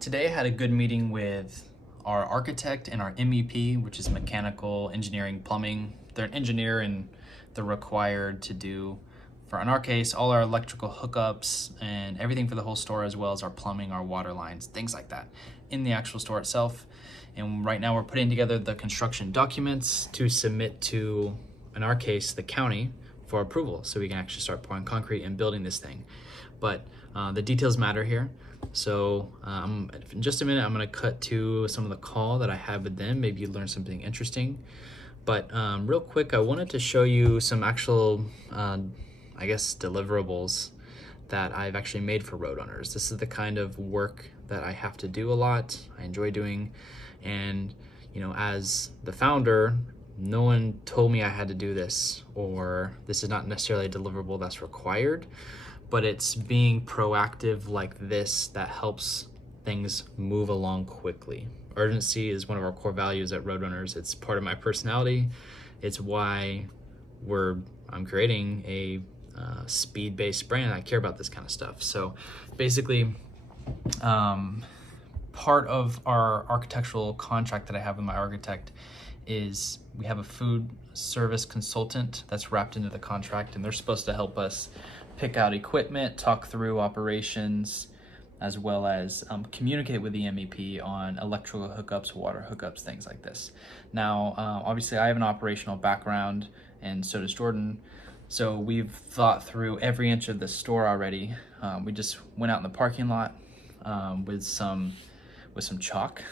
Today I had a good meeting with our architect and our MEP, which is mechanical, engineering, plumbing. They're an engineer and they're required to do, in our case, all our electrical hookups and everything for the whole store, as well as our plumbing, our water lines, things like that in the actual store itself. And right now we're putting together the construction documents to submit to, in our case, the county for approval, so we can actually start pouring concrete and building this thing. But the details matter here. So in just a minute, I'm gonna cut to some of the call that I had with them. Maybe you learn something interesting. But real quick, I wanted to show you some actual, I guess, deliverables that I've actually made for RoadRunners. This is the kind of work that I have to do a lot, I enjoy doing. And you know, as the founder, no one told me I had to do this, or this is not necessarily a deliverable that's required, but it's being proactive like this that helps things move along quickly. Urgency is one of our core values at RoadRunners. It's part of my personality. It's why I'm creating a speed-based brand. I care about this kind of stuff. So basically, part of our architectural contract that I have with my architect is we have a food service consultant that's wrapped into the contract, and they're supposed to help us pick out equipment, talk through operations, as well as communicate with the MEP on electrical hookups, water hookups, things like this. Now, obviously I have an operational background, and so does Jordan. So we've thought through every inch of the store already. We just went out in the parking lot with some chalk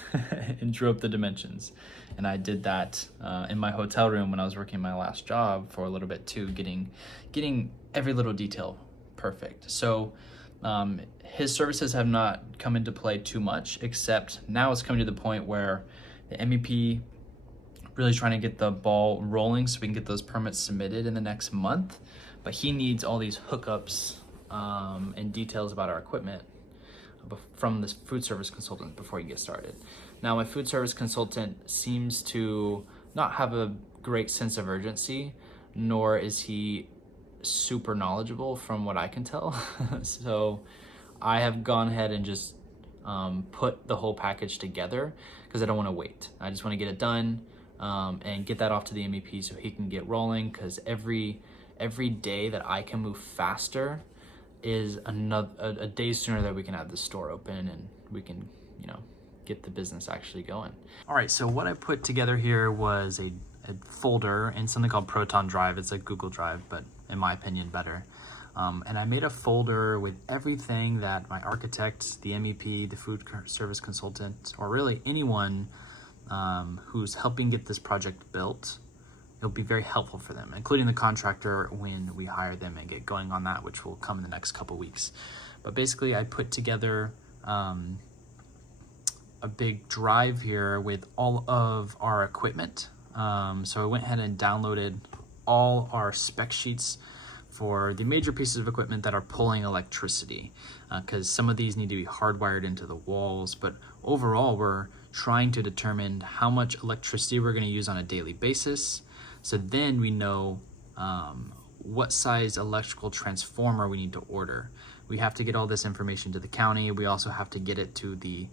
and drew up the dimensions. And I did that in my hotel room when I was working my last job for a little bit too, getting every little detail perfect. So his services have not come into play too much, except now it's coming to the point where the MEP really trying to get the ball rolling so we can get those permits submitted in the next month. But he needs all these hookups and details about our equipment from this food service consultant before you get started. Now, my food service consultant seems to not have a great sense of urgency, nor is he super knowledgeable from what I can tell. So I have gone ahead and just put the whole package together because I don't want to wait. I just want to get it done and get that off to the MEP so he can get rolling, because every day that I can move faster is a day sooner that we can have the store open and we can, get the business actually going. All right, so what I put together here was a folder in something called Proton Drive. It's a Google Drive, but in my opinion, better. And I made a folder with everything that my architect, the MEP, the food service consultant, or really anyone who's helping get this project built, it'll be very helpful for them, including the contractor when we hire them and get going on that, which will come in the next couple weeks. But basically, I put together a big drive here with all of our equipment. So I went ahead and downloaded all our spec sheets for the major pieces of equipment that are pulling electricity, because some of these need to be hardwired into the walls. But overall, we're trying to determine how much electricity we're going to use on a daily basis. So then we know what size electrical transformer we need to order. We have to get all this information to the county. We also have to get it to the,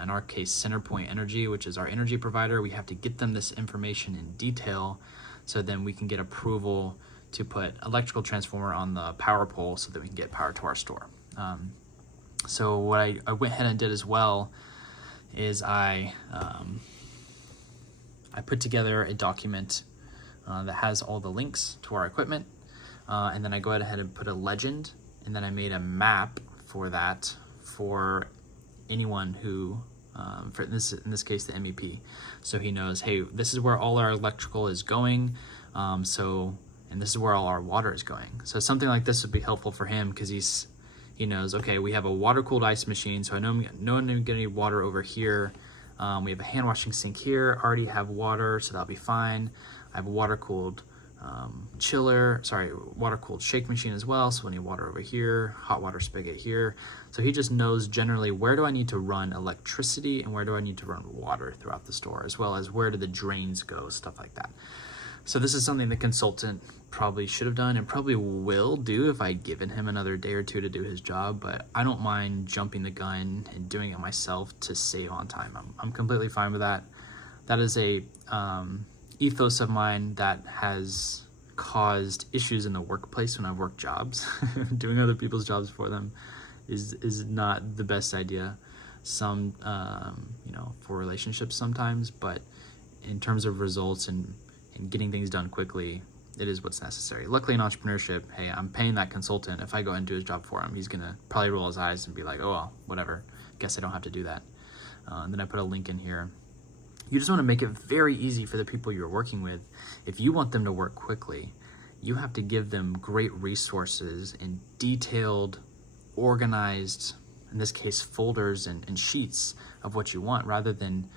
in our case, CenterPoint Energy, which is our energy provider. We have to get them this information in detail so then we can get approval to put electrical transformer on the power pole so that we can get power to our store. So what I went ahead and did as well is I put together a document that has all the links to our equipment, and then I go ahead and put a legend, and then I made a map for that for anyone who, in this case, the MEP, so he knows, hey, this is where all our electrical is going, and this is where all our water is going. So something like this would be helpful for him, because he knows, okay, we have a water-cooled ice machine, so I know I'm going to need water over here. We have a hand-washing sink here, already have water, so that'll be fine. I have a water-cooled water-cooled shake machine as well, so we need water over here, hot water spigot here. So he just knows generally where do I need to run electricity and where do I need to run water throughout the store, as well as where do the drains go, stuff like that. So this is something the consultant probably should have done and probably will do if I'd given him another day or two to do his job, but I don't mind jumping the gun and doing it myself to save on time. I'm completely fine with that. That is a ethos of mine that has caused issues in the workplace when I've worked jobs. Doing other people's jobs for them is not the best idea. Some, for relationships sometimes, but in terms of results and getting things done quickly, it is what's necessary. Luckily in entrepreneurship, hey, I'm paying that consultant. If I go and do his job for him, he's gonna probably roll his eyes and be like, oh, well, whatever, guess I don't have to do that. And then I put a link in here. You just wanna make it very easy for the people you're working with. If you want them to work quickly, you have to give them great resources and detailed, organized, in this case, folders and sheets of what you want, rather than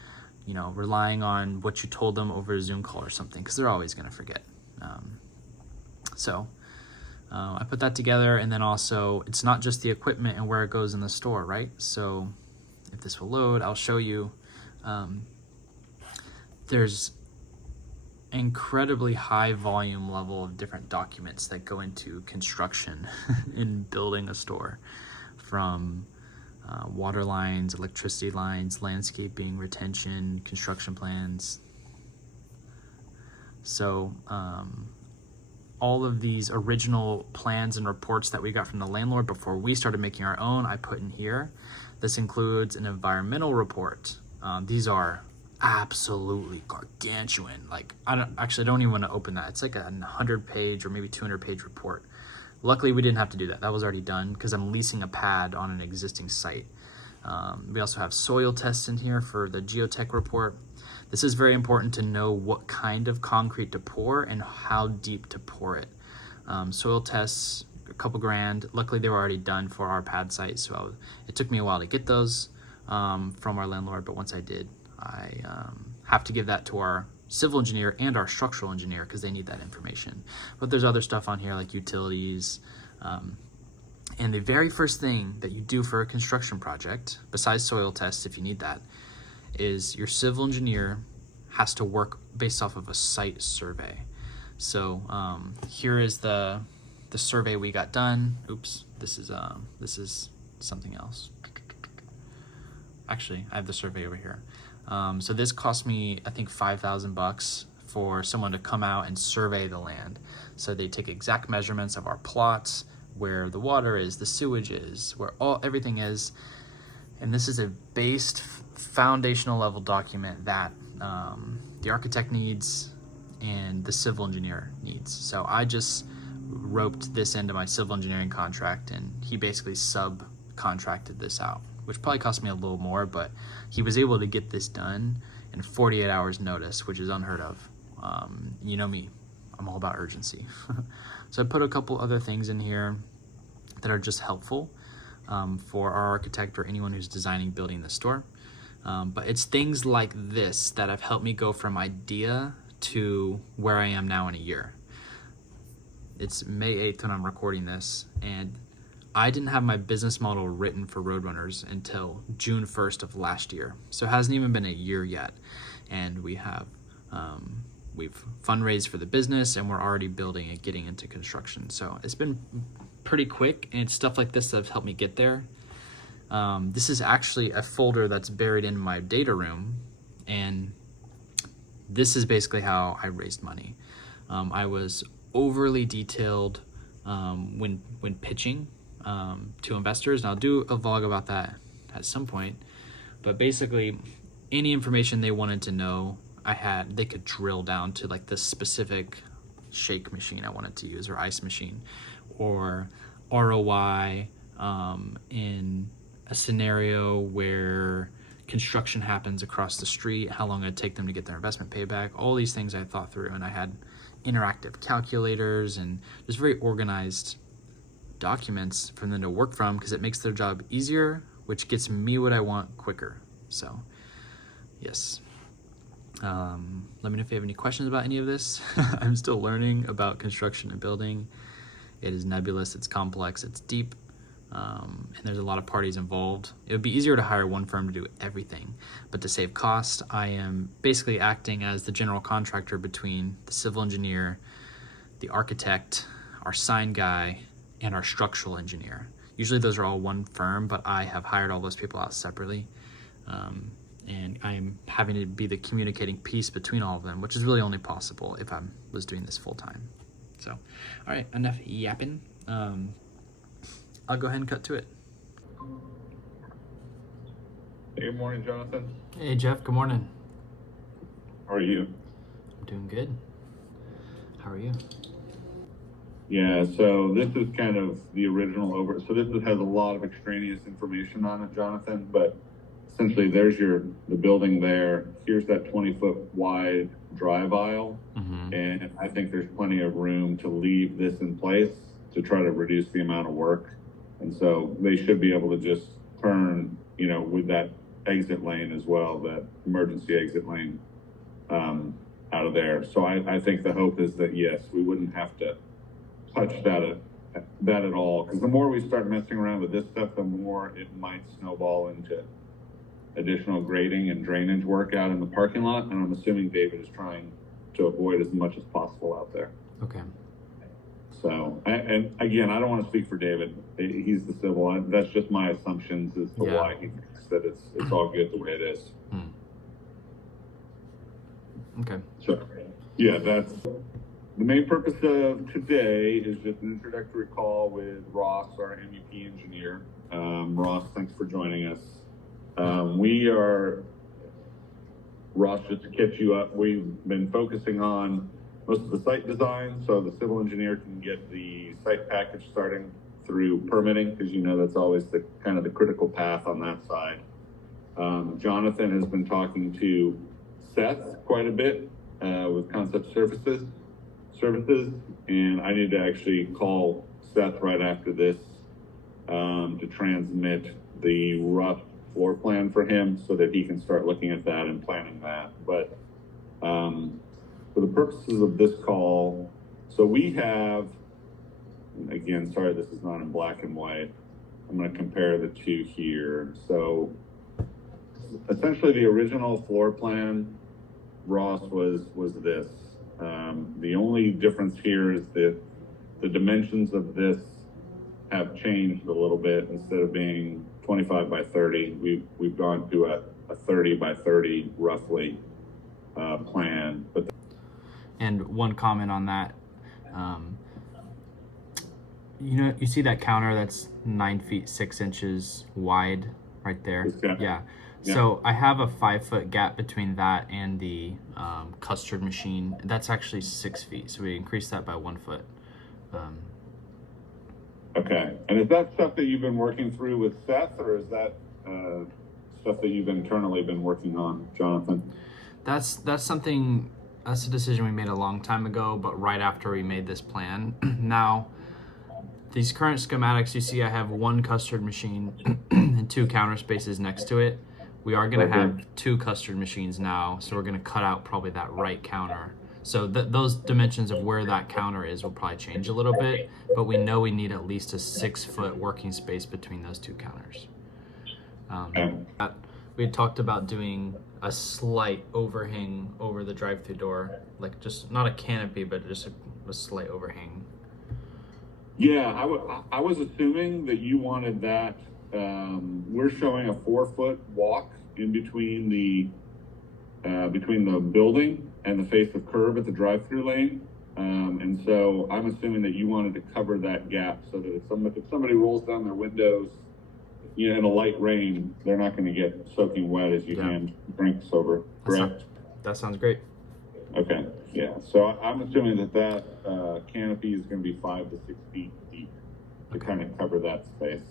relying on what you told them over a Zoom call or something, because they're always going to forget. So I put that together, and then also it's not just the equipment and where it goes in the store, right? So if this will load, I'll show you. There's incredibly high volume level of different documents that go into construction in building a store, from water lines, electricity lines, landscaping, retention, construction plans. So all of these original plans and reports that we got from the landlord before we started making our own, I put in here. This includes an environmental report. These are absolutely gargantuan. Like, I don't even want to open that. It's like a 100-page or maybe 200-page report. Luckily, we didn't have to do that. That was already done because I'm leasing a pad on an existing site. We also have soil tests in here for the geotech report. This is very important to know what kind of concrete to pour and how deep to pour it. Soil tests, a couple grand. Luckily, they were already done for our pad site, so it took me a while to get those from our landlord, but once I did, I have to give that to our civil engineer and our structural engineer because they need that information. But there's other stuff on here like utilities. And the very first thing that you do for a construction project, besides soil tests if you need that, is your civil engineer has to work based off of a site survey. So here is the survey we got done. Oops, this is something else. Actually, I have the survey over here. So this cost me, I think, $5,000 for someone to come out and survey the land. So they take exact measurements of our plots, where the water is, the sewage is, where everything is. And this is a based foundational level document that the architect needs and the civil engineer needs. So I just roped this into my civil engineering contract, and he basically subcontracted this out, which probably cost me a little more, but he was able to get this done in 48 hours notice, which is unheard of. You know me, I'm all about urgency. So I put a couple other things in here that are just helpful for our architect or anyone who's designing building the store. But it's things like this that have helped me go from idea to where I am now in a year. It's May 8th when I'm recording this, and I didn't have my business model written for RoadRunners until June 1st of last year. So it hasn't even been a year yet. And we've fundraised for the business, and we're already building and getting into construction. So it's been pretty quick, and it's stuff like this that have helped me get there. This is actually a folder that's buried in my data room, and this is basically how I raised money. I was overly detailed when pitching to investors, and I'll do a vlog about that at some point. But basically, any information they wanted to know, they could drill down to like the specific shake machine I wanted to use, or ice machine, or ROI in a scenario where construction happens across the street, how long it'd take them to get their investment payback. All these things I thought through, and I had interactive calculators and just very organized documents for them to work from, because it makes their job easier, which gets me what I want quicker. So yes. Let me know if you have any questions about any of this. I'm still learning about construction and building. It is nebulous, it's complex, it's deep. and there's a lot of parties involved. It would be easier to hire one firm to do everything, but to save cost, I am basically acting as the general contractor between the civil engineer, the architect, our sign guy, and our structural engineer. Usually those are all one firm, but I have hired all those people out separately. And I am having to be the communicating piece between all of them, which is really only possible if I was doing this full time. So, all right, enough yapping. I'll go ahead and cut to it. Hey, good morning, Jonathan. Hey, Jeff, good morning. How are you? I'm doing good. How are you? Yeah, so this is kind of the original so this has a lot of extraneous information on it, Jonathan, but essentially there's the building there. Here's that 20-foot wide drive aisle, and I think there's plenty of room to leave this in place to try to reduce the amount of work. And so they should be able to just turn, with that exit lane as well, that emergency exit lane out of there. So I think the hope is that, yes, we wouldn't have to touch that at all, because the more we start messing around with this stuff, the more it might snowball into additional grading and drainage work out in the parking lot, and I'm assuming David is trying to avoid as much as possible out there. Okay. So, and again, I don't want to speak for David. He's the civil. That's just my assumptions as to why he thinks that it's all good the way it is. Okay. So, yeah, that's the main purpose of today is just an introductory call with Ross, our MEP engineer. Ross, thanks for joining us. Ross, just to catch you up, we've been focusing on most of the site design, so the civil engineer can get the site package starting through permitting, because that's always the kind of the critical path on that side. Jonathan has been talking to Seth quite a bit with Concept Services, and I need to actually call Seth right after this to transmit the rough floor plan for him so that he can start looking at that and planning that. But for the purposes of this call, so we have, again, sorry, this is not in black and white. I'm going to compare the two here. So essentially the original floor plan, Ross, was this. The only difference here is that the dimensions of this have changed a little bit. Instead of being 25 by 30, we've gone to a 30 by 30 roughly plan. And one comment on that, you see that counter that's 9 feet 6 inches wide right there? Yeah. So I have a 5-foot gap between that and the custard machine. That's actually 6 feet. So we increased that by 1 foot. Okay. And is that stuff that you've been working through with Seth, or is that stuff that you've internally been working on, Jonathan? That's a decision we made a long time ago, but right after we made this plan. Now, these current schematics, you see I have one custard machine and 2 counter spaces next to it. We are going to have 2 custard machines now, so we're going to cut out probably that right counter. So those dimensions of where that counter is will probably change a little bit, but we know we need at least a 6-foot working space between those 2 counters. We had talked about doing a slight overhang over the drive-through door, like just not a canopy, but just a slight overhang. Yeah, I was assuming that you wanted that. We're showing a 4-foot walk in between the building and the face of curb at the drive-through lane. And so I'm assuming that you wanted to cover that gap so that if somebody rolls down their windows, in a light rain, they're not going to get soaking wet as you hand drinks over, correct? That sounds great. Okay, yeah. So I'm assuming that canopy is going to be 5 to 6 feet deep to kind of cover that space.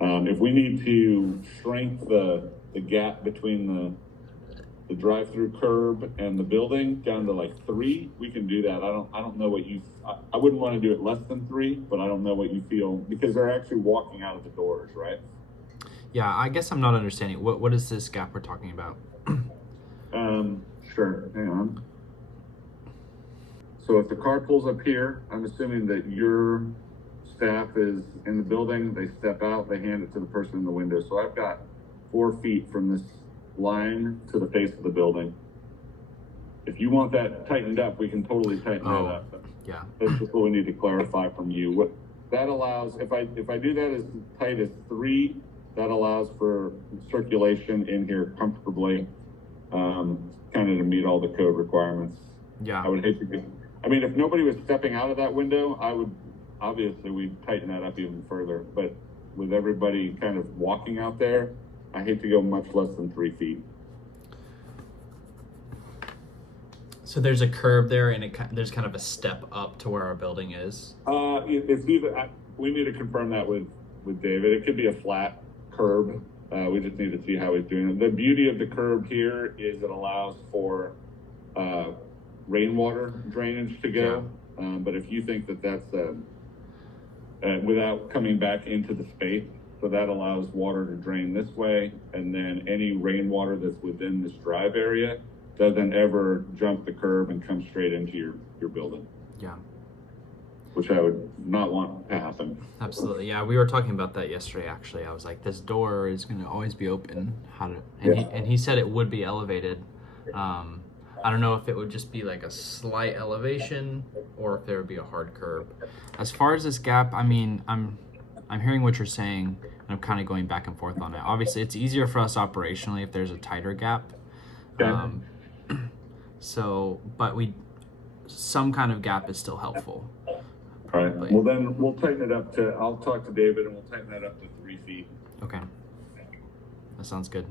If we need to shrink the gap between the drive-through curb and the building down to like 3, we can do that. I don't know what I wouldn't want to do it less than 3, but I don't know what you feel, because they're actually walking out of the doors, right? Yeah, I guess I'm not understanding. What is this gap we're talking about? Sure, hang on. So if the car pulls up here, I'm assuming that your staff is in the building, they step out, they hand it to the person in the window. So I've got 4 feet from this line to the face of the building. If you want that tightened up, we can totally tighten that up. Yeah. That's just what we need to clarify from you. What that allows, if I do that as tight as 3, that allows for circulation in here comfortably, kind of to meet all the code requirements. Yeah. I would hate to I mean, if nobody was stepping out of that window, we'd tighten that up even further. But with everybody kind of walking out there, I hate to go much less than 3 feet. So there's a curb there, and there's kind of a step up to where our building is. It's either we need to confirm that with David. It could be a flat curb. We just need to see how he's doing it. The beauty of the curb here is it allows for rainwater drainage to go. Yeah. But if you think that that's without coming back into the space, so that allows water to drain this way, and then any rainwater that's within this drive area doesn't ever jump the curb and come straight into your building. Yeah. Which I would not want to happen. Absolutely. Yeah, we were talking about that yesterday, actually. I was like, this door is going to always be open. He said it would be elevated. I don't know if it would just be like a slight elevation or if there would be a hard curb. As far as this gap, I mean, I'm hearing what you're saying, and I'm kind of going back and forth on it. Obviously, it's easier for us operationally if there's a tighter gap. Okay. But some kind of gap is still helpful. All right. Well, then we'll tighten it up I'll talk to David and we'll tighten that up to 3 feet. Okay. That sounds good.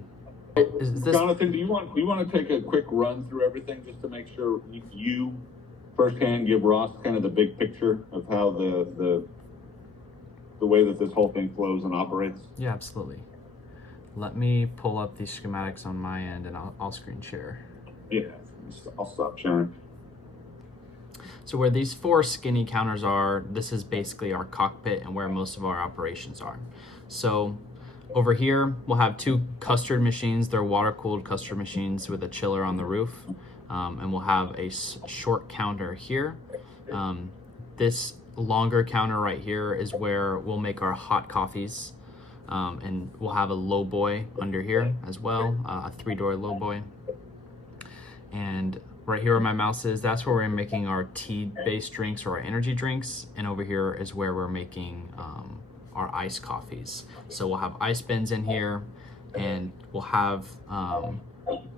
Jonathan, do you want to take a quick run through everything just to make sure you firsthand give Ross kind of the big picture of how the way that this whole thing flows and operates? Yeah, absolutely. Let me pull up these schematics on my end and I'll screen share. Yeah, I'll stop sharing. So where these 4 skinny counters are, this is basically our cockpit and where most of our operations are. So over here, we'll have 2 custard machines. They're water-cooled custard machines with a chiller on the roof. And we'll have a short counter here. This longer counter right here is where we'll make our hot coffees. And we'll have a low boy under here as well, a 3-door low boy. And right here where my mouse is, that's where we're making our tea-based drinks or our energy drinks. And over here is where we're making our iced coffees. So we'll have ice bins in here, and we'll have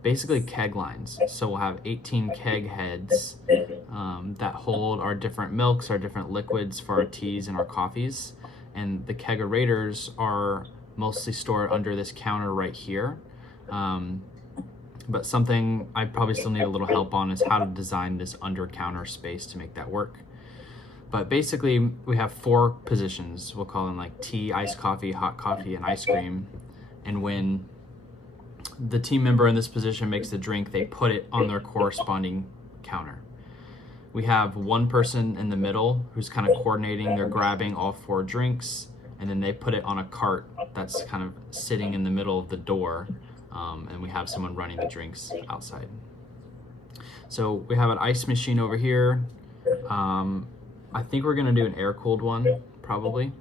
basically keg lines. So we'll have 18 keg heads that hold our different milks, our different liquids for our teas and our coffees. And the kegerators are mostly stored under this counter right here. But something I probably still need a little help on is how to design this under counter space to make that work. But basically we have 4 positions. We'll call them like tea, iced coffee, hot coffee, and ice cream. And when the team member in this position makes the drink, they put it on their corresponding counter. We have 1 person in the middle who's kind of coordinating. They're grabbing all 4 drinks, and then they put it on a cart that's kind of sitting in the middle of the door. And we have someone running the drinks outside. So we have an ice machine over here. I think we're gonna do an air-cooled one, probably.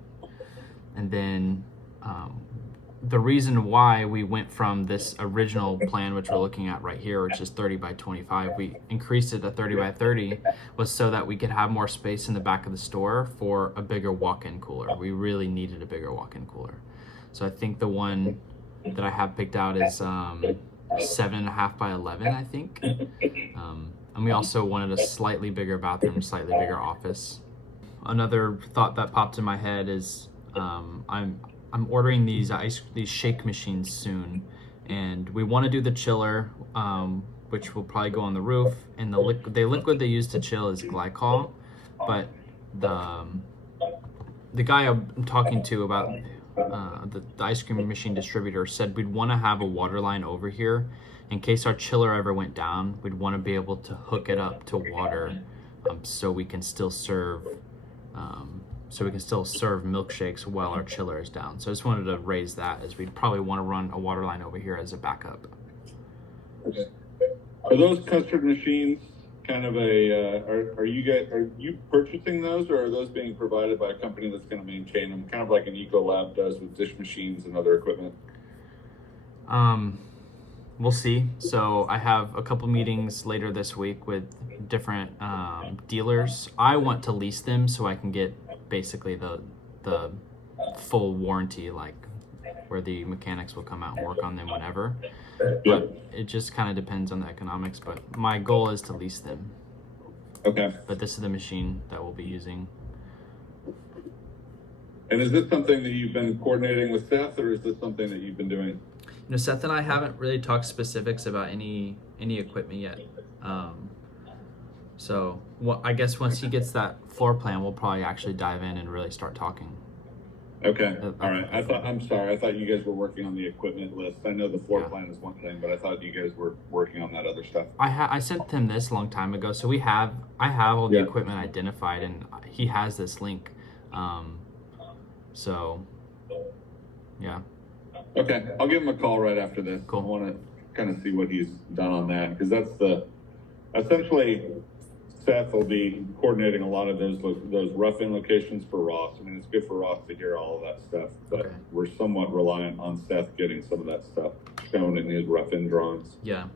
And then the reason why we went from this original plan, which we're looking at right here, which is 30 by 25, we increased it to 30 by 30, was so that we could have more space in the back of the store for a bigger walk-in cooler. We really needed a bigger walk-in cooler. So I think the one that I have picked out is 7.5 by 11, I think. And we also wanted a slightly bigger bathroom, slightly bigger office. Another thought that popped in my head is I'm ordering these shake machines soon, and we want to do the chiller, which will probably go on the roof. And the liquid they use to chill is glycol, but the guy I'm talking to about the ice cream machine distributor said we'd want to have a water line over here in case our chiller ever went down. We'd want to be able to hook it up to water, so we can still serve milkshakes while our chiller is down. So I just wanted to raise that, as we'd probably want to run a water line over here as a backup. Okay. Are those custard machines kind of a, are you purchasing those, or are those being provided by a company that's going to maintain them, kind of like an Ecolab does with dish machines and other equipment? We'll see. So I have a couple meetings later this week with different dealers. I want to lease them so I can get basically the full warranty, like where the mechanics will come out and work on them whenever. Yeah. But it just kind of depends on the economics. But my goal is to lease them. Okay. But this is the machine that we'll be using. And is this something that you've been coordinating with Seth, or is this something that you've been doing? You know, Seth and I haven't really talked specifics about any equipment yet. So I guess once he gets that floor plan, we'll probably actually dive in and really start talking. Okay. All right. I'm sorry. I thought you guys were working on the equipment list. I know the floor plan is one thing, but I thought you guys were working on that other stuff. I sent him this a long time ago, so I have all the equipment identified, and he has this link. So yeah. Okay, I'll give him a call right after this. Cool. I want to kind of see what he's done on that, because that's essentially Seth will be coordinating a lot of those rough-in locations for Ross. I mean, it's good for Ross to hear all of that stuff, but we're somewhat reliant on Seth getting some of that stuff shown in his rough-in drawings. Yeah.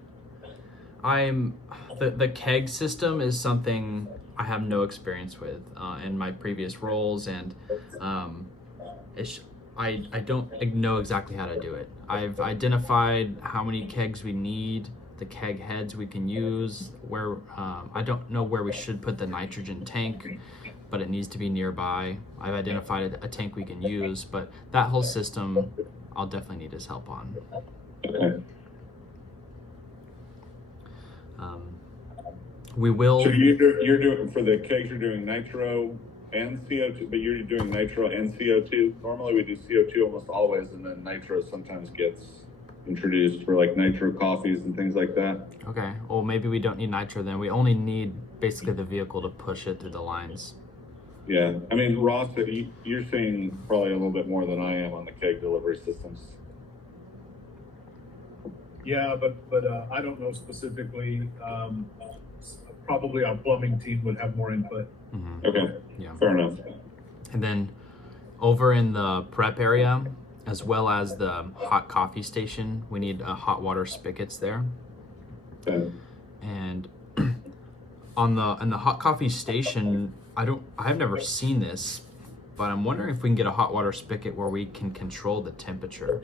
The keg system is something I have no experience with in my previous roles, and I don't know exactly how to do it. I've identified how many kegs we need, the keg heads we can use, where I don't know where we should put the nitrogen tank, but it needs to be nearby. I've identified a tank we can use, but that whole system I'll definitely need his help on. Okay. We will. So you're doing for the kegs, you're doing nitro and CO2, but you're doing nitro and CO2. Normally we do CO2 almost always, and then nitro sometimes gets introduced for like nitro coffees and things like that. Okay, well maybe we don't need nitro then. We only need basically the vehicle to push it through the lines. Yeah, I mean, Ross, you're seeing probably a little bit more than I am on the keg delivery systems. Yeah, but I don't know specifically. Probably our plumbing team would have more input. Mm-hmm. Okay. Yeah. Fair enough. And then over in the prep area, as well as the hot coffee station, we need hot water spigots there. Okay. And in the hot coffee station, I've never seen this, but I'm wondering if we can get a hot water spigot where we can control the temperature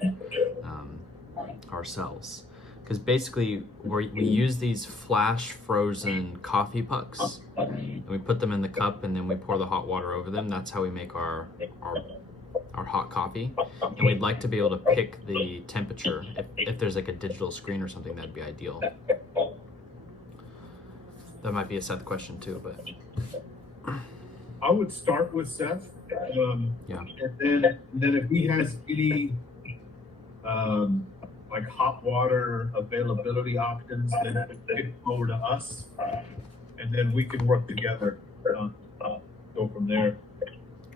ourselves. Because basically we use these flash frozen coffee pucks, and we put them in the cup, and then we pour the hot water over them. That's how we make our hot coffee. And we'd like to be able to pick the temperature. If there's like a digital screen or something, that'd be ideal. That might be a Seth question too, but I would start with Seth. Yeah. And then if he has any like hot water availability options, then it go over to us, and then we can work together. Go from there.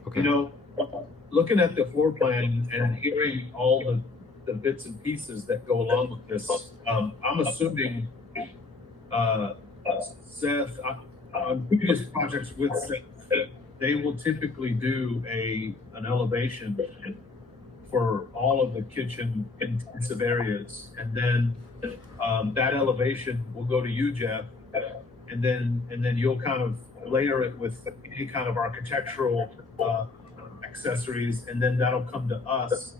Okay. You know, looking at the floor plan and hearing all the bits and pieces that go along with this, I'm assuming Seth, on previous projects with Seth, they will typically do an elevation for all of the kitchen intensive areas, and then that elevation will go to you, Jeff, and then you'll kind of layer it with any kind of architectural accessories, and then that'll come to us,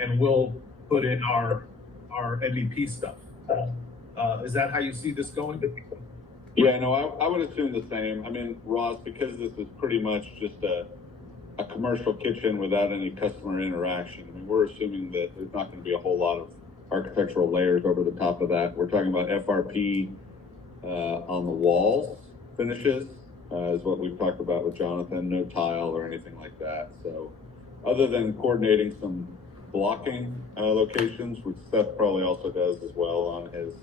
and we'll put in our MVP stuff. Is that how you see this going? Yeah, no, I would assume the same. I mean, Ross, because this is pretty much just a commercial kitchen without any customer interaction, I mean, we're assuming that there's not going to be a whole lot of architectural layers over the top of that. We're talking about FRP on the walls finishes, is what we've talked about with Jonathan, no tile or anything like that. So other than coordinating some blocking locations, which Seth probably also does as well on his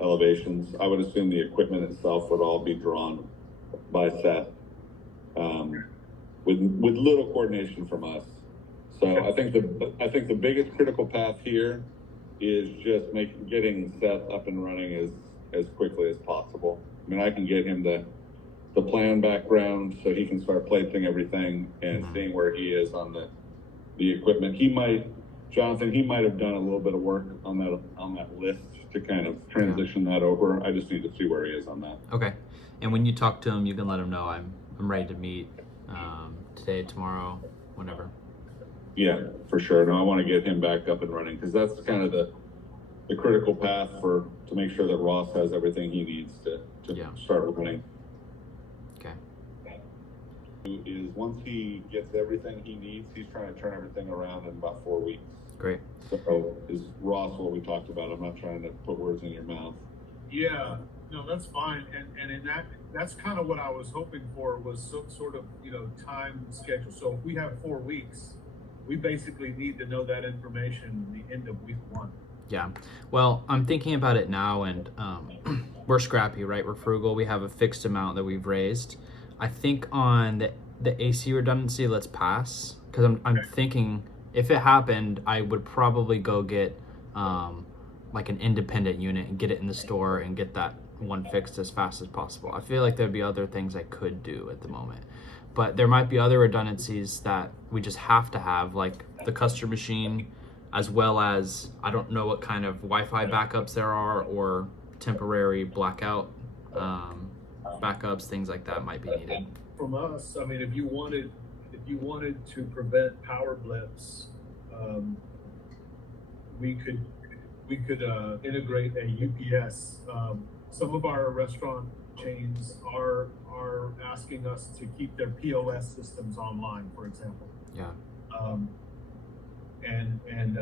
elevations, I would assume the equipment itself would all be drawn by Seth, with little coordination from us. So I think the biggest critical path here is just getting Seth up and running as quickly as possible. I mean, I can get him the plan background so he can start placing everything and seeing where he is on the equipment. Jonathan, he might have done a little bit of work on that list to kind of transition that over. I just need to see where he is on that. Okay. And when you talk to him, you can let him know I'm ready to meet today, tomorrow, whenever. Yeah, for sure. No, I want to get him back up and running because that's kind of the critical path to make sure that Ross has everything he needs to start running. Okay. Is once he gets everything he needs, he's trying to turn everything around in about 4 weeks. Great. So is Ross what we talked about? I'm not trying to put words in your mouth. Yeah, no, that's fine. And in that's kind of what I was hoping for was some sort of, time schedule. So if we have 4 weeks, we basically need to know that information the end of week 1. Yeah. Well, I'm thinking about it now, and we're scrappy, right? We're frugal. We have a fixed amount that we've raised. I think on the AC redundancy, let's pass, because I'm thinking if it happened, I would probably go get like an independent unit and get it in the store and get that one fixed as fast as possible. I feel like there'd be other things I could do at the moment, but there might be other redundancies that we just have to have, like the custard machine, as well as I don't know what kind of Wi-Fi backups there are or temporary blackout backups, things like that might be needed. From us, I mean, if you wanted to prevent power blips, we could integrate a UPS. Some of our restaurant chains are asking us to keep their POS systems online, for example. Yeah. And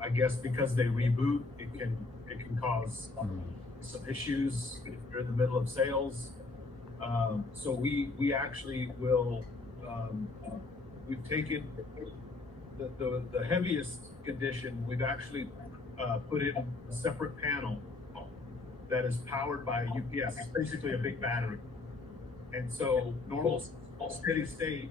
I guess because they reboot, it can cause some issues if you're in the middle of sales. So we actually will. We've taken the heaviest condition. We've actually put in a separate panel that is powered by a UPS. It's basically a big battery, and so normal steady state.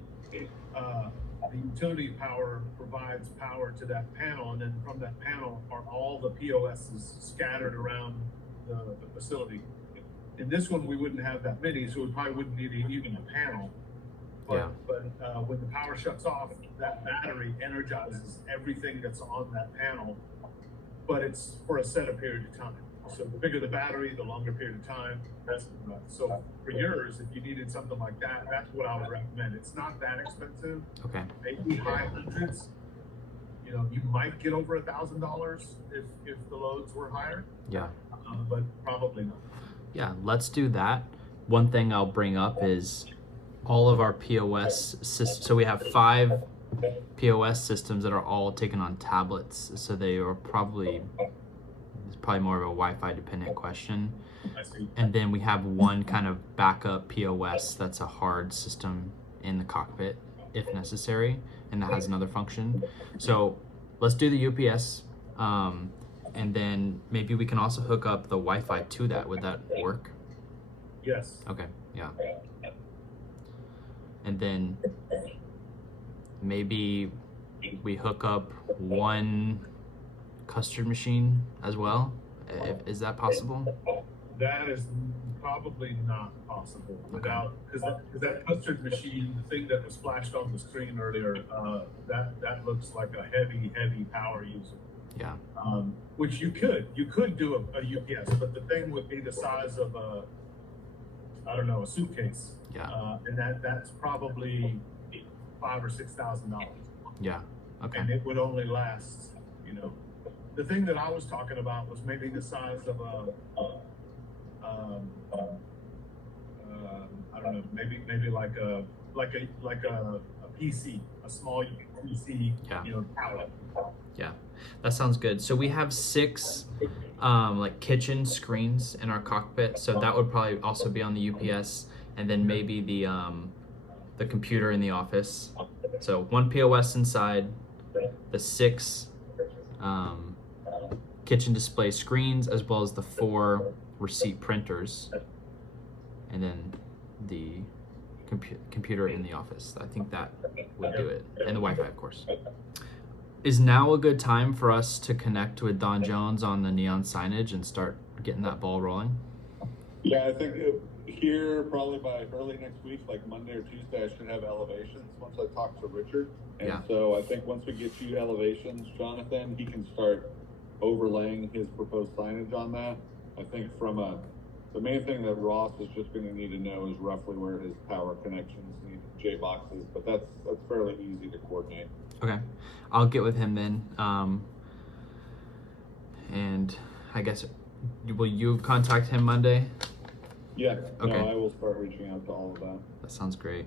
The utility power provides power to that panel, and then from that panel are all the POSs scattered around the facility. In this one, we wouldn't have that many, so we probably wouldn't need even a panel. But when the power shuts off, that battery energizes everything that's on that panel, but it's for a set of period of time. So the bigger the battery, the longer period of time. So for yours, if you needed something like that, that's what I would recommend. It's not that expensive. Okay. Maybe high hundreds. You might get over $1,000 if the loads were higher. Yeah. But probably not. Yeah, let's do that. One thing I'll bring up is all of our POS systems. So we have 5 POS systems that are all taken on tablets. So they are it's probably more of a Wi-Fi dependent question. I see. And then we have one kind of backup POS that's a hard system in the cockpit if necessary, and that has another function. So let's do the UPS, and then maybe we can also hook up the Wi-Fi to that. Would that work? Yes. Okay, yeah. And then maybe we hook up one custard machine as well. Is that possible? That is probably not possible without, because that custard machine, the thing that was flashed on the screen earlier, that looks like a heavy power user. Yeah. Which you could do a UPS, but the thing would be the size of a suitcase. Yeah. And that's probably $5,000 or $6,000. Yeah. Okay. And it would only last, The thing that I was talking about was maybe the size of I don't know, maybe like a PC, a small PC, tablet. Yeah, that sounds good. So we have 6 like kitchen screens in our cockpit. So that would probably also be on the UPS, and then maybe the computer in the office. So 1 POS inside, the 6 kitchen display screens, as well as the 4 receipt printers, and then the computer in the office. I think that would do it, and the Wi-Fi, of course. Is now a good time for us to connect with Don Jones on the neon signage and start getting that ball rolling? Yeah, I think here probably by early next week, like Monday or Tuesday, I should have elevations once I talk to Richard. And Yeah. so I think once we get you elevations, Jonathan, he can start overlaying his proposed signage on that. I think the main thing that Ross is just going to need to know is roughly where his power connections need J boxes, but that's fairly easy to coordinate. Okay, I'll get with him then. And I guess will you contact him Monday? Yeah, Okay. no, I will start reaching out to all of that. That sounds great.